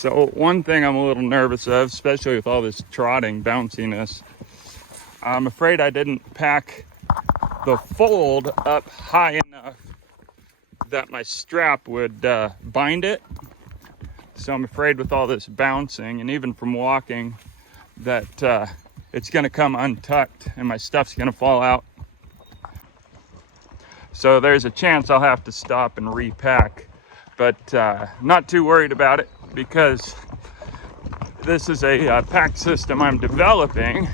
So one thing I'm a little nervous of, especially with all this trotting bounciness, I'm afraid I didn't pack the fold up high enough that my strap would bind it. So I'm afraid with all this bouncing and even from walking that it's gonna come untucked and my stuff's gonna fall out. So there's a chance I'll have to stop and repack, but not too worried about it because this is a pack system I'm developing.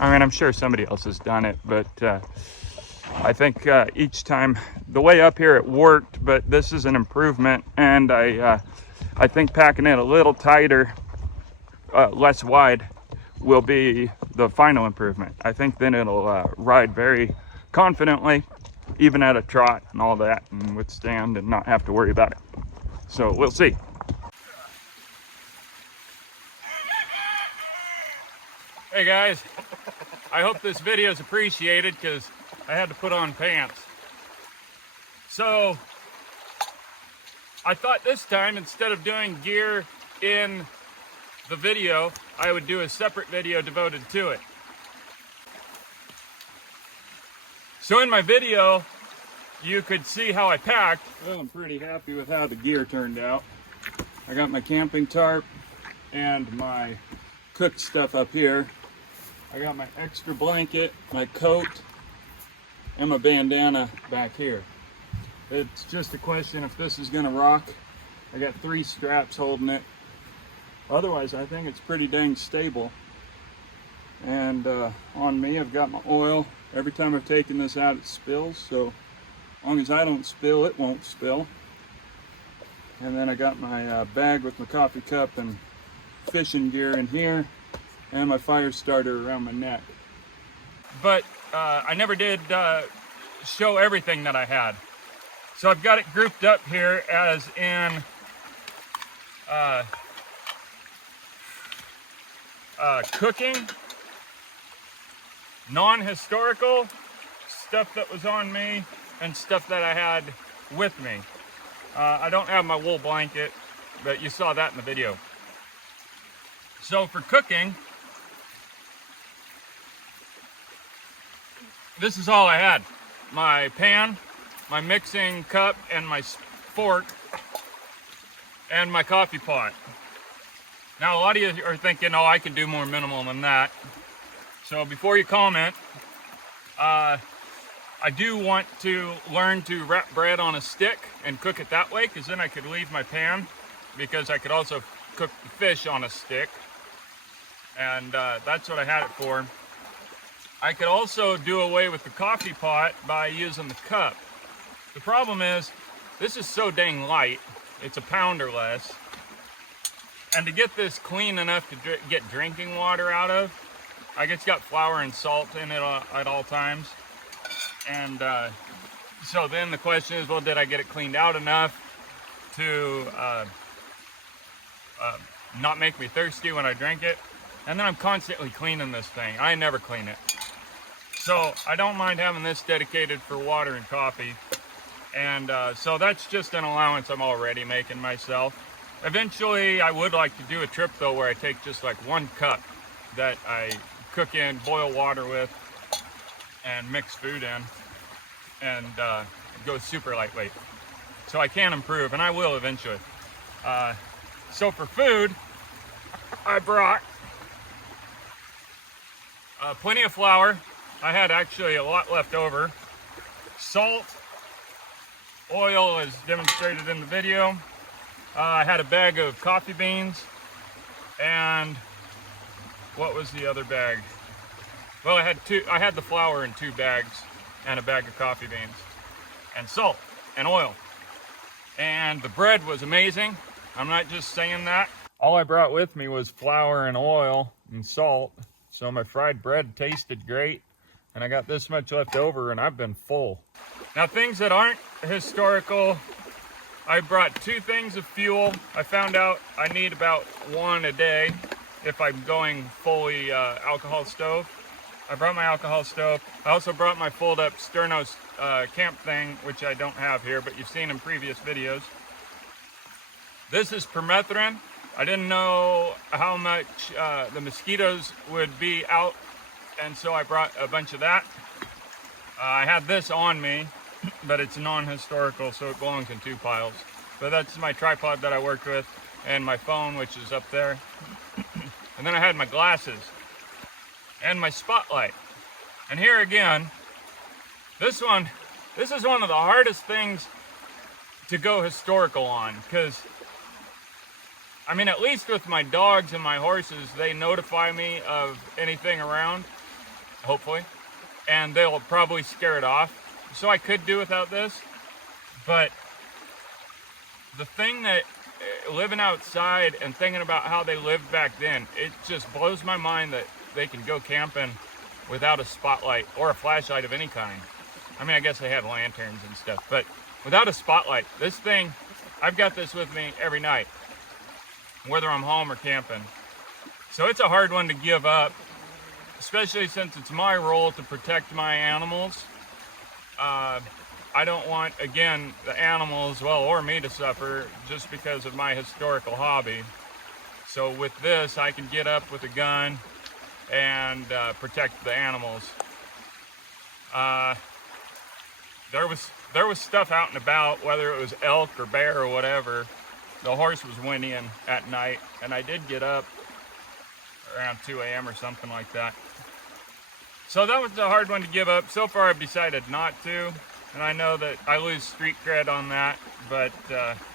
I mean, I'm sure somebody else has done it, but I think each time, the way up here it worked, but this is an improvement, and I think packing it a little tighter, less wide, will be the final improvement. I think then it'll ride very confidently, even at a trot and all that, and withstand and not have to worry about it. So we'll see. Hey guys, I hope this video is appreciated because I had to put on pants. So I thought this time, instead of doing gear in the video, I would do a separate video devoted to it. So in my video, you could see how I packed. Well, I'm pretty happy with how the gear turned out. I got my camping tarp and my cooked stuff up here. I got my extra blanket, my coat, and my bandana back here. It's just a question if this is gonna rock. I got 3 straps holding it. Otherwise, I think it's pretty dang stable. And on me, I've got my oil. Every time I've taken this out, it spills. So as long as I don't spill, it won't spill. And then I got my bag with my coffee cup and fishing gear in here, and my fire starter around my neck. But I never did show everything that I had. So I've got it grouped up here as in cooking, non-historical, stuff that was on me, and stuff that I had with me. I don't have my wool blanket, but you saw that in the video. So for cooking, this is all I had. My pan, my mixing cup, and my fork, and my coffee pot. Now a lot of you are thinking, oh, I can do more minimal than that. So before you comment, I do want to learn to wrap bread on a stick and cook it that way, because then I could leave my pan, because I could also cook the fish on a stick. And that's what I had it for. I could also do away with the coffee pot by using the cup. The problem is, this is so dang light. It's a pound or less. And to get this clean enough to get drinking water out of, I guess it's got flour and salt in it at all times. And so then the question is, well, did I get it cleaned out enough to not make me thirsty when I drink it? And then I'm constantly cleaning this thing. I never clean it. So I don't mind having this dedicated for water and coffee. And so that's just an allowance I'm already making myself. Eventually, I would like to do a trip though where I take just like 1 cup that I cook in, boil water with, and mix food in, and go super lightweight. So I can improve, and I will eventually. So for food, I brought plenty of flour. I had actually a lot left over. Salt, oil as demonstrated in the video. I had a bag of coffee beans, and what was the other bag? Well, I had the flour in 2 bags and a bag of coffee beans, and salt and oil. And the bread was amazing. I'm not just saying that. All I brought with me was flour and oil and salt. So my fried bread tasted great, and I got this much left over, and I've been full. Now, things that aren't historical, I brought 2 things of fuel. I found out I need about 1 a day if I'm going fully alcohol stove. I brought my alcohol stove. I also brought my fold-up Sternos camp thing, which I don't have here, but you've seen in previous videos. This is permethrin. I didn't know how much the mosquitoes would be out, and so I brought a bunch of that. I had this on me, but it's non-historical, so it belongs in 2 piles. But that's my tripod that I worked with, and my phone, which is up there. And then I had my glasses and my spotlight. And here again, this is one of the hardest things to go historical on, because I mean, at least with my dogs and my horses, they notify me of anything around, hopefully, and they'll probably scare it off. So I could do without this, but the thing that living outside and thinking about how they lived back then, it just blows my mind that they can go camping without a spotlight or a flashlight of any kind. I mean, I guess they had lanterns and stuff, but without a spotlight, this thing, I've got this with me every night, whether I'm home or camping. So it's a hard one to give up, especially since it's my role to protect my animals. I don't want, again, the animals, well, or me to suffer just because of my historical hobby. So with this, I can get up with a gun and protect the animals. There was stuff out and about, whether it was elk or bear or whatever. The horse was whinnying at night, and I did get up around 2 a.m. or something like that. So that was a hard one to give up. So far, I've decided not to, and I know that I lose street cred on that, but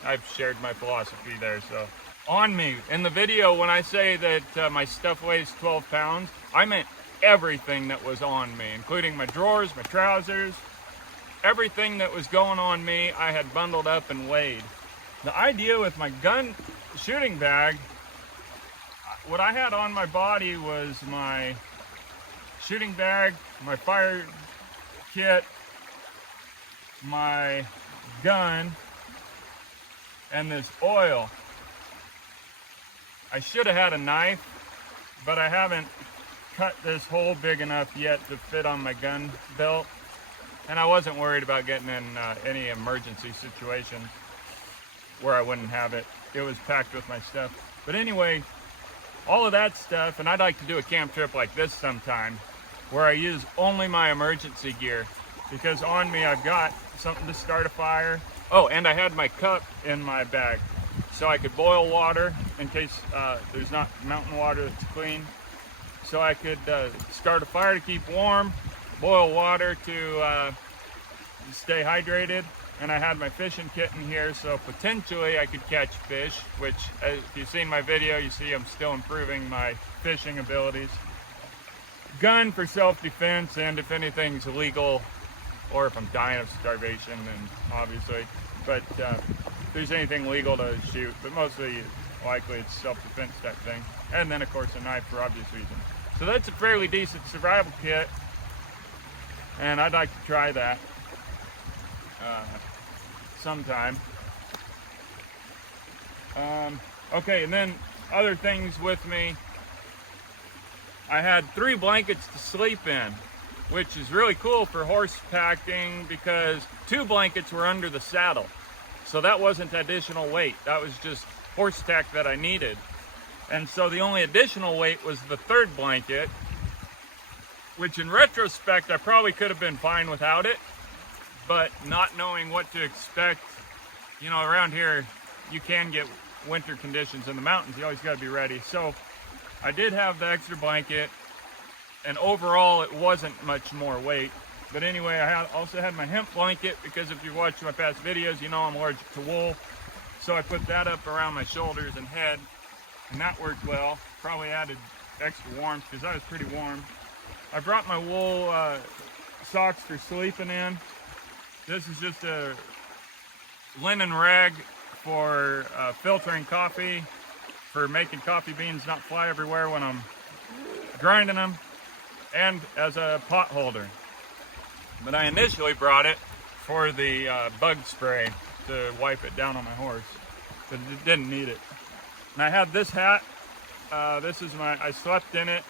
I've shared my philosophy there. So on me, in the video, when I say that my stuff weighs 12 pounds, I meant everything that was on me, including my drawers, my trousers, everything that was going on me, I had bundled up and weighed. The idea with my gun shooting bag, what I had on my body was my shooting bag, my fire kit, my gun, and this oil. I should have had a knife, but I haven't cut this hole big enough yet to fit on my gun belt, and I wasn't worried about getting in any emergency situations where I wouldn't have it. It was packed with my stuff. But anyway, all of that stuff, and I'd like to do a camp trip like this sometime where I use only my emergency gear, because on me I've got something to start a fire. Oh, and I had my cup in my bag so I could boil water in case there's not mountain water that's clean. So I could start a fire to keep warm, boil water to stay hydrated. And I had my fishing kit in here, so potentially I could catch fish, which, if you've seen my video, you see I'm still improving my fishing abilities. Gun for self-defense, and if anything's illegal, or if I'm dying of starvation, then obviously. But if there's anything legal to shoot, but mostly likely it's self-defense type thing. And then, of course, a knife for obvious reasons. So that's a fairly decent survival kit, and I'd like to try that sometime. Okay, and then other things with me. I had 3 blankets to sleep in, which is really cool for horse packing because 2 blankets were under the saddle. So that wasn't additional weight. That was just horse tack that I needed. And so the only additional weight was the 3rd blanket, which in retrospect, I probably could have been fine without it. But not knowing what to expect, you know, around here, you can get winter conditions in the mountains. You always got to be ready. So I did have the extra blanket, and overall it wasn't much more weight. But anyway, I also had my hemp blanket, because if you've watched my past videos, you know I'm allergic to wool. So I put that up around my shoulders and head, and that worked well. Probably added extra warmth because I was pretty warm. I brought my wool socks for sleeping in. This is just a linen rag for filtering coffee, for making coffee beans not fly everywhere when I'm grinding them, and as a pot holder. But I initially brought it for the bug spray to wipe it down on my horse, but it didn't need it. And I had this hat. This is I slept in it.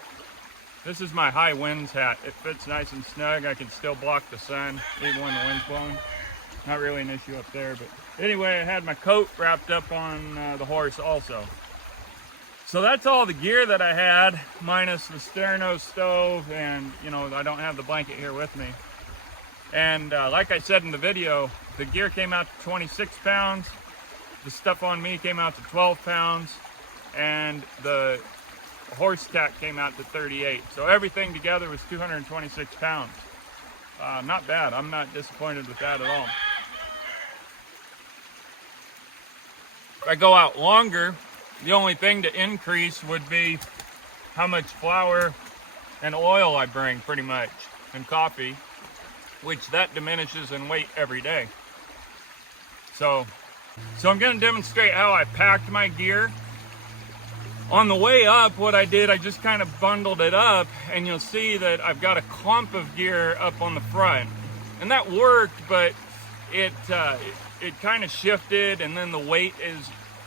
This is my high winds hat. It fits nice and snug. I can still block the sun even when the wind's blowing. Not really an issue up there, but Anyway, I had my coat wrapped up on the horse also. So that's all the gear that I had, minus the sterno stove, and you know, I don't have the blanket here with me. And like I said in the video, the gear came out to 26 pounds, the stuff on me came out to 12 pounds, and the horse tack came out to 38. So everything together was 226 pounds. Not bad. I'm not disappointed with that at all. If I go out longer, the only thing to increase would be how much flour and oil I bring, pretty much, and coffee, which that diminishes in weight every day. So I'm going to demonstrate how I packed my gear. On the way up, what I did, I just kind of bundled it up, and you'll see that I've got a clump of gear up on the front. And that worked, but it kind of shifted, and then the weight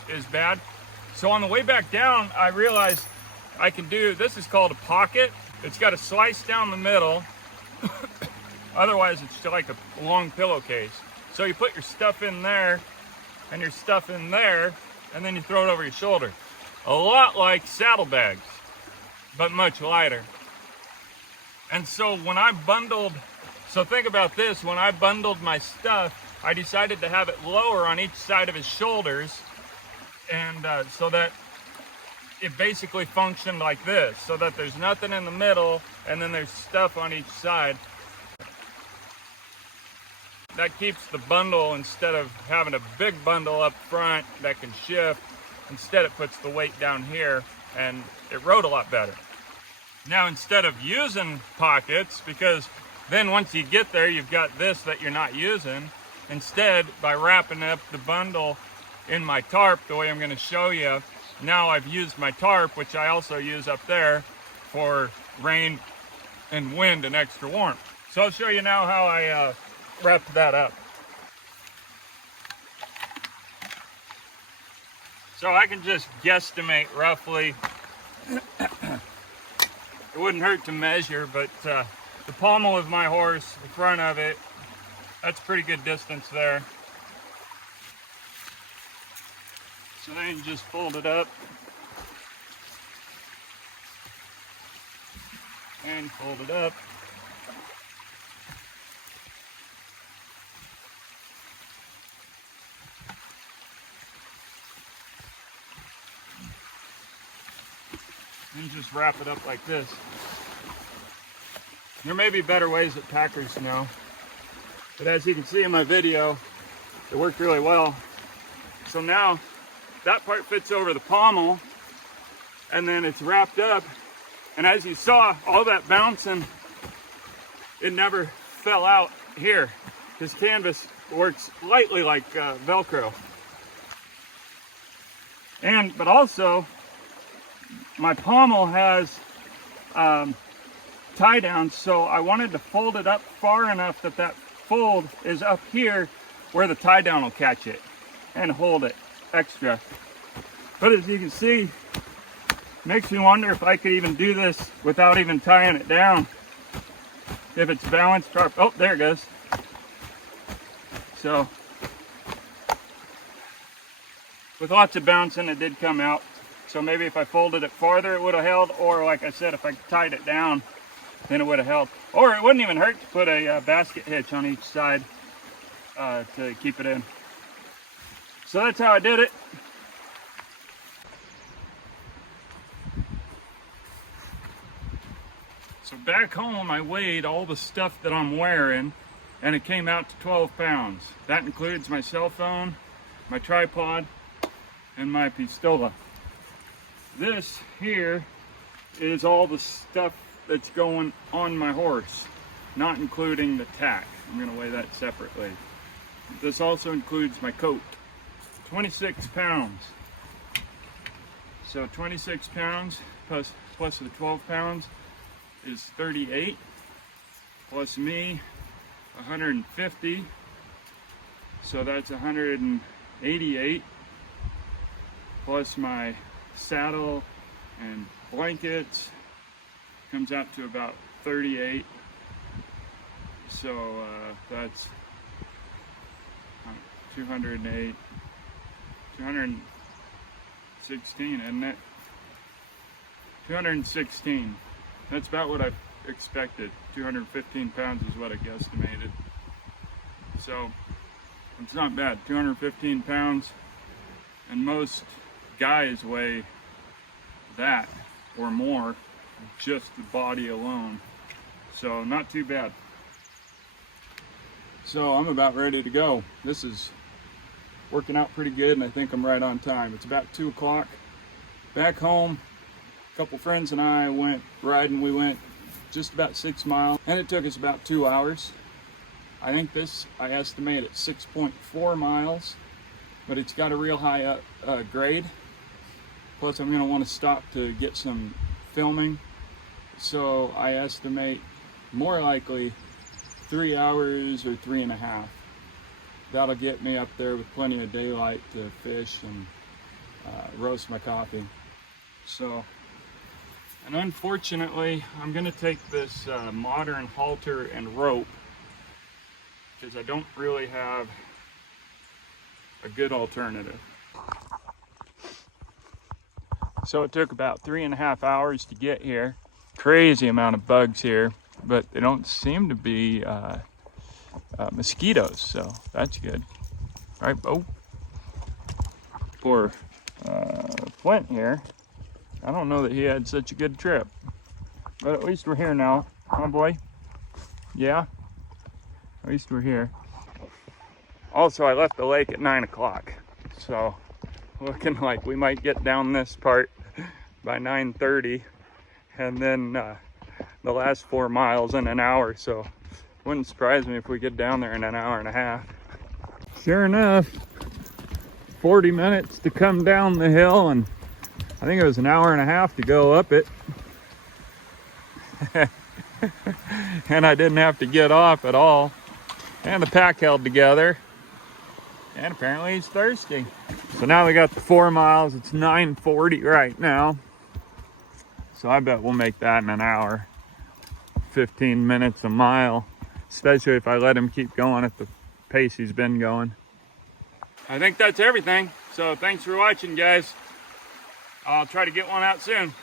is bad. So on the way back down, I realized I can do, this is called a pocket. It's got a slice down the middle. Otherwise, it's like a long pillowcase. So you put your stuff in there and your stuff in there, and then you throw it over your shoulder. A lot like saddlebags, but much lighter. And so when I bundled, so think about this, when I bundled my stuff, I decided to have it lower on each side of his shoulders, and so that it basically functioned like this, so that there's nothing in the middle, and then there's stuff on each side. That keeps the bundle, instead of having a big bundle up front that can shift, instead it puts the weight down here, and it rode a lot better. Now, instead of using pockets, because then once you get there, you've got this that you're not using, instead, by wrapping up the bundle in my tarp, the way I'm going to show you, now I've used my tarp, which I also use up there for rain and wind and extra warmth. So I'll show you now how I wrapped that up. So I can just guesstimate roughly. It wouldn't hurt to measure, but the pommel of my horse, the front of it, that's a pretty good distance there. So then you just fold it up and fold it up. And just wrap it up like this. There may be better ways that packers know, but as you can see in my video, it worked really well. So now that part fits over the pommel, and then it's wrapped up, and as you saw, all that bouncing, it never fell out here. This canvas works lightly like Velcro. But also, my pommel has tie downs, so I wanted to fold it up far enough that that fold is up here where the tie down will catch it and hold it extra. But as you can see, makes me wonder if I could even do this without even tying it down. If it's balanced properly. Oh, there it goes. So, with lots of bouncing, it did come out. So maybe if I folded it farther, it would have held, or like I said, if I tied it down, then it would have held. Or it wouldn't even hurt to put a basket hitch on each side to keep it in. So that's how I did it. So back home, I weighed all the stuff that I'm wearing, and it came out to 12 pounds. That includes my cell phone, my tripod, and my pistola. This here is all the stuff that's going on my horse, not including the tack. I'm going to weigh that separately. This also includes my coat. 26 pounds. So 26 pounds plus the 12 pounds is 38, plus me 150, so that's 188, plus my saddle and blankets comes out to about 38. So that's 208, 216, isn't it? 216. That's about what I expected. 215 pounds is what I guesstimated. So it's not bad. 215 pounds, and most guys weigh that or more, just the body alone. So not too bad. So I'm about ready to go. This is working out pretty good, and I think I'm right on time. It's about 2 o'clock. Back home, a couple friends and I went riding. We went just about 6 miles, and it took us about 2 hours. I think this, I estimate at 6.4 miles, but it's got a real high grade. Plus I'm gonna want to stop to get some filming. So I estimate more likely 3 hours or 3.5. That'll get me up there with plenty of daylight to fish and roast my coffee. So, and unfortunately, I'm gonna take this modern halter and rope because I don't really have a good alternative. So it took about 3.5 hours to get here. Crazy amount of bugs here, but they don't seem to be mosquitoes, so that's good. All right, oh, poor Flint here. I don't know that he had such a good trip, but at least we're here now, huh, boy? Yeah, at least we're here. Also, I left the lake at 9 o'clock, so looking like we might get down this part by 9:30, and then the last 4 miles in an hour, so wouldn't surprise me if we get down there in an hour and a half. Sure enough, 40 minutes to come down the hill, and I think it was an hour and a half to go up it. And I didn't have to get off at all. And the pack held together. And apparently he's thirsty. So now we got the 4 miles. It's 9:40 right now. So I bet we'll make that in an hour. 15 minutes a mile. Especially if I let him keep going at the pace he's been going. I think that's everything. So thanks for watching, guys. I'll try to get one out soon.